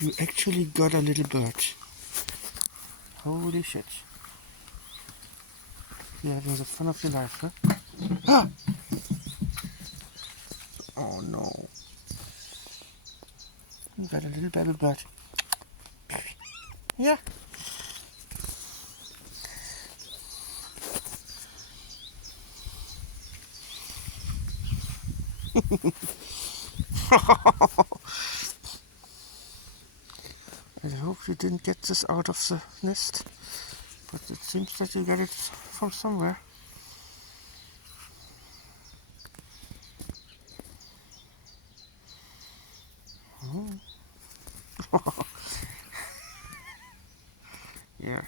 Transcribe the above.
You actually got a little bird. Holy shit. You're having the fun of your life, huh? Ah! Oh no. You got a little baby bird. Yeah. I hope you didn't get this out of the nest, but it seems that you got it from somewhere. Yeah.